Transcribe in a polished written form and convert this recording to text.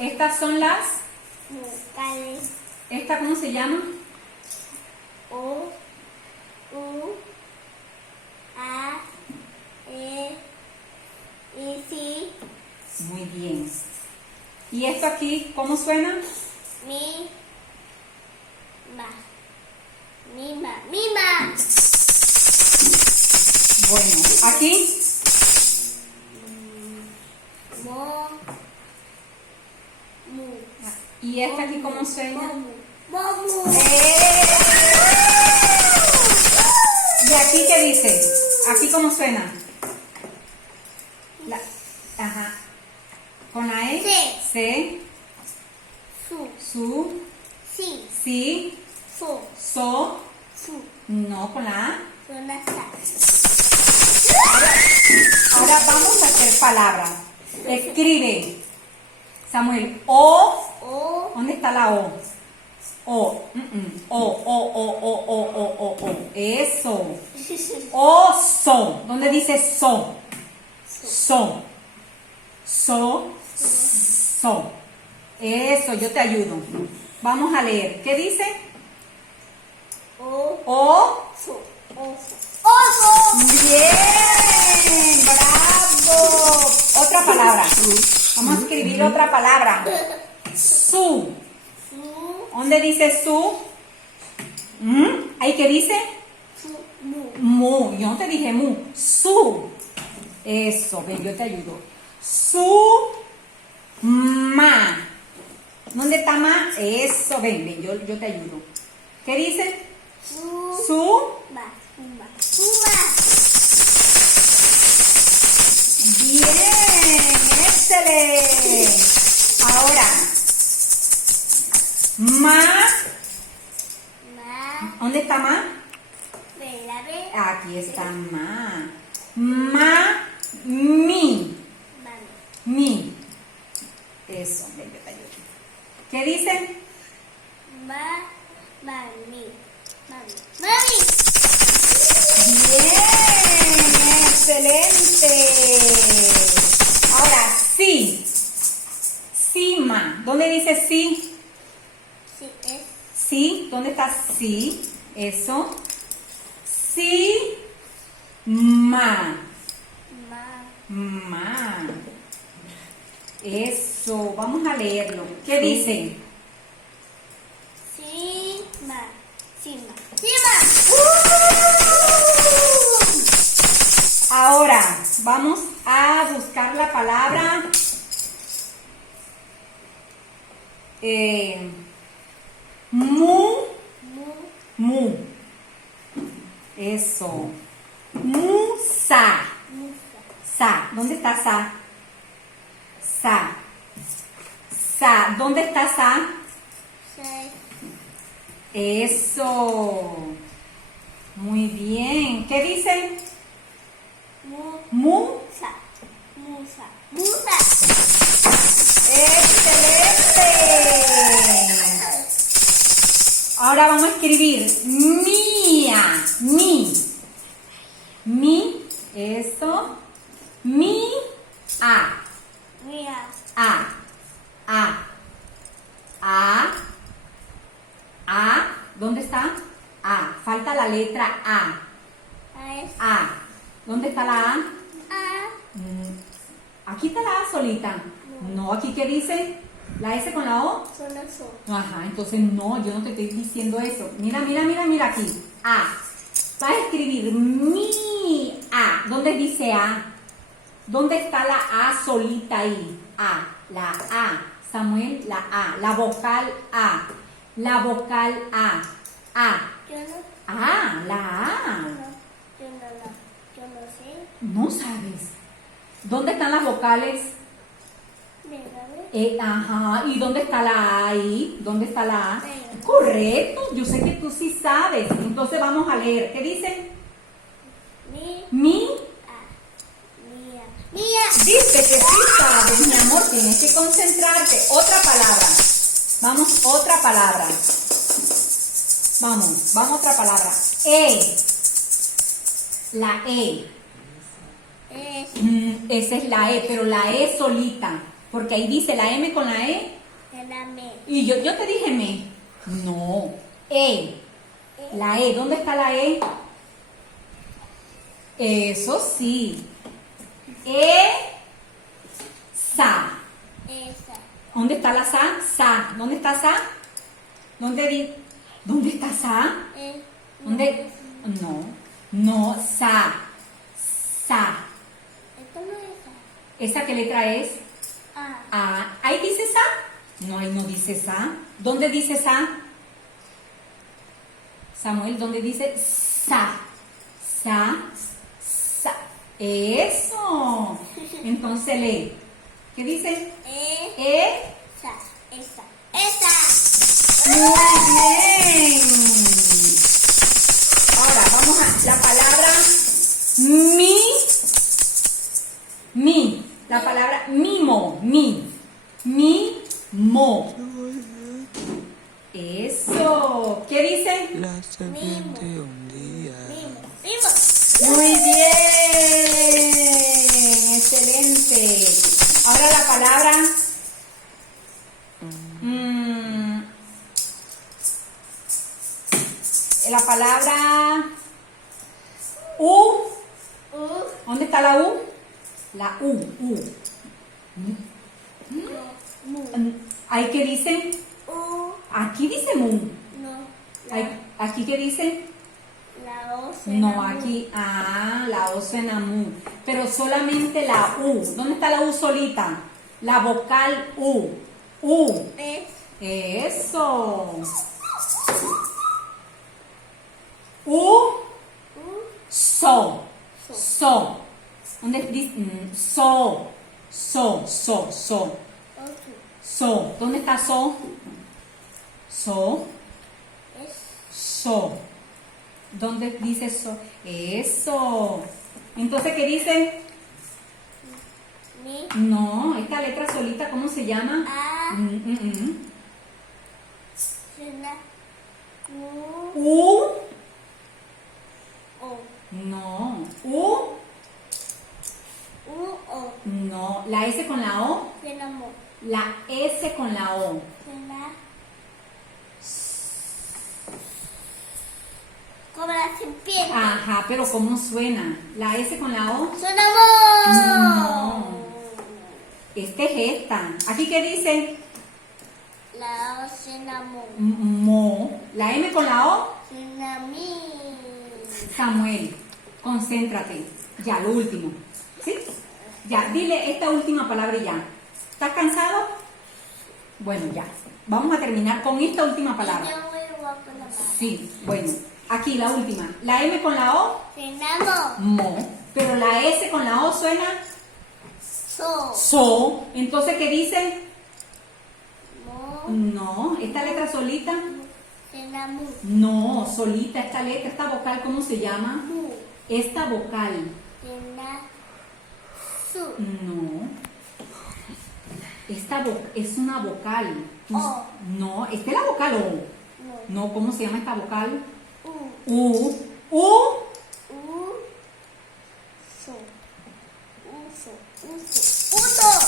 Estas son las... vocales. ¿Esta cómo se llama? O, U, A, E, I, sí, Muy bien. ¿Y esto aquí cómo suena? mi, ma, mi, ma, mi, ma. Bueno, aquí... Mo, mu. ¿Y esta aquí cómo suena? Momu, momu. ¿Y aquí qué dice? ¿Aquí cómo suena? Ajá. ¿Con la E? Sí. Se, Su, su, si, si, so, so. su. No, con la A. Con la sa. Ahora vamos a hacer palabras. Escribe, Samuel. O. O, ¿Dónde está la O? O. O. Eso. Oso. ¿Dónde dice so? So. So. So. Eso, yo te ayudo. Vamos a leer. ¿Qué dice? o, O. so, oso. Oso. Bien. Bravo. Otra palabra. Vamos a escribir otra palabra. Su. Su, ¿Dónde dice su? ¿Ahí qué dice? su, mu. Mu. Yo no te dije mu. Su. Eso, ven, yo te ayudo. Su. Ma. ¿Dónde está ma? Eso, ven, yo te ayudo. ¿Qué dice? Su, Su. ma, ma, suma. Bien, excelente. Ahora, ma. Ma, ¿Dónde está ma? ve, la ve. Aquí está ma. Ma, mi. Mami. Mi. Eso, ven, yo te ayudo. ¿Qué dice? Ma, mami. Mami. Mami. Bien, excelente. Ahora, sí. Cima. ¿Dónde dice sí? Sí, es. Sí. ¿Dónde está sí? Eso. Sí. Ma. Ma, Ma. Eso. Vamos a leerlo. ¿Qué dice? sí, ma. Sima. Sima. Ahora, vamos a buscar la palabra mu, Mu, mu. Eso. Musa. musa. Sa. ¿Dónde está sa? Sa. Sa. ¿Dónde está sa? Se, Eso. Muy bien. ¿Qué dice? mu, Mu. sa. Musa. Musa. Excelente. Ahora vamos a escribir mía, mi. Mi, eso. Mi, a. Mía. A. A. A. ¿Dónde está? A. Falta la letra A. A es. A. ¿Dónde está la A? A. Aquí está la A solita. No, aquí ¿qué dice? La S con la O. Solo so. Ajá, entonces no, yo no te estoy diciendo eso. Mira aquí. A. Vas a escribir mi A. ¿Dónde dice A? ¿Dónde está la A solita ahí? A. La A. Samuel, la A. La vocal A. La vocal A. A. Yo no, A. La A. yo no sé. No sabes. ¿Dónde están las vocales? Venga, ve. Ajá. ¿Y dónde está la A ahí? ¿Dónde está la A? Ahí. Correcto. Yo sé que tú sí sabes. Entonces vamos a leer. ¿Qué dice? Mi, Mi. a. Mía. Mía. Dice que sí sabes, mi amor. Tienes que concentrarte. Otra palabra. Vamos, otra palabra. Vamos otra palabra. E. La E. Es. Esa es la E, pero la E solita. Porque ahí dice la M con la E. Suena me. Y yo te dije me. No. E. La E. ¿Dónde está la E? Eso sí. Sa. Esa. ¿Dónde está la sa? Sa. ¿Dónde está sa? ¿Dónde está sa? ¿Dónde? No. No, sa. Sa. Esto no es esa. ¿Esa qué letra es? Ah. A. ¿Ahí dice sa? No, ahí no dice sa. ¿Dónde dice sa? Samuel, ¿dónde dice sa? Sa. Sa. Eso. Entonces lee. ¿Qué dice? Esa. Esa. Esa. Muy bien. Ahora vamos a la palabra mi. La palabra mimo. Mo. Eso. ¿Qué dice? La serpiente un día. Mimo. Mimo. Muy bien. Excelente. Ahora la palabra. La palabra U. ¿Dónde está la U? La U. ¿Ahí qué dice? Aquí dice mu. No. ¿Aquí qué dice? La O suena No, aquí. La O suena mu. Pero solamente la U. ¿Dónde está la U solita? La vocal U. Es. Eso. So. ¿Dónde dice? So. Ocho. ¿Dónde está so? Es. ¿Dónde dice so? Eso. Entonces, ¿qué dice? Mi. No, esta letra solita, ¿cómo se llama? A. Suena. U. O. No. O. No. La S con la O. Suena mo. La S con la O. Suena. Como la serpiente. Ajá, pero ¿cómo suena? La S con la O. Suena mo. No. Este es esta. ¿Aquí qué dice? La O suena mo. Mo. La M con la O. Suena mi. Samuel, concéntrate. Ya, lo último. ¿Sí? Ya, dile esta última palabra y ya. ¿Estás cansado? Bueno, ya. Vamos a terminar con esta última palabra. Yo voy a jugar con la mano. Sí, bueno. Aquí la última. La M con la O. Suena mo. Mo. Pero la S con la O suena So. so. Entonces, ¿qué dice? Mo. No. Esta letra solita. Suena mu. No, solita. Esta letra, esta vocal, ¿cómo se llama? Mu. Esta vocal. Suena su. No. Esta es una vocal. O. No, esta es la vocal O. No. No, ¿cómo se llama esta vocal? U. U. So. Uso. Uso. Uso.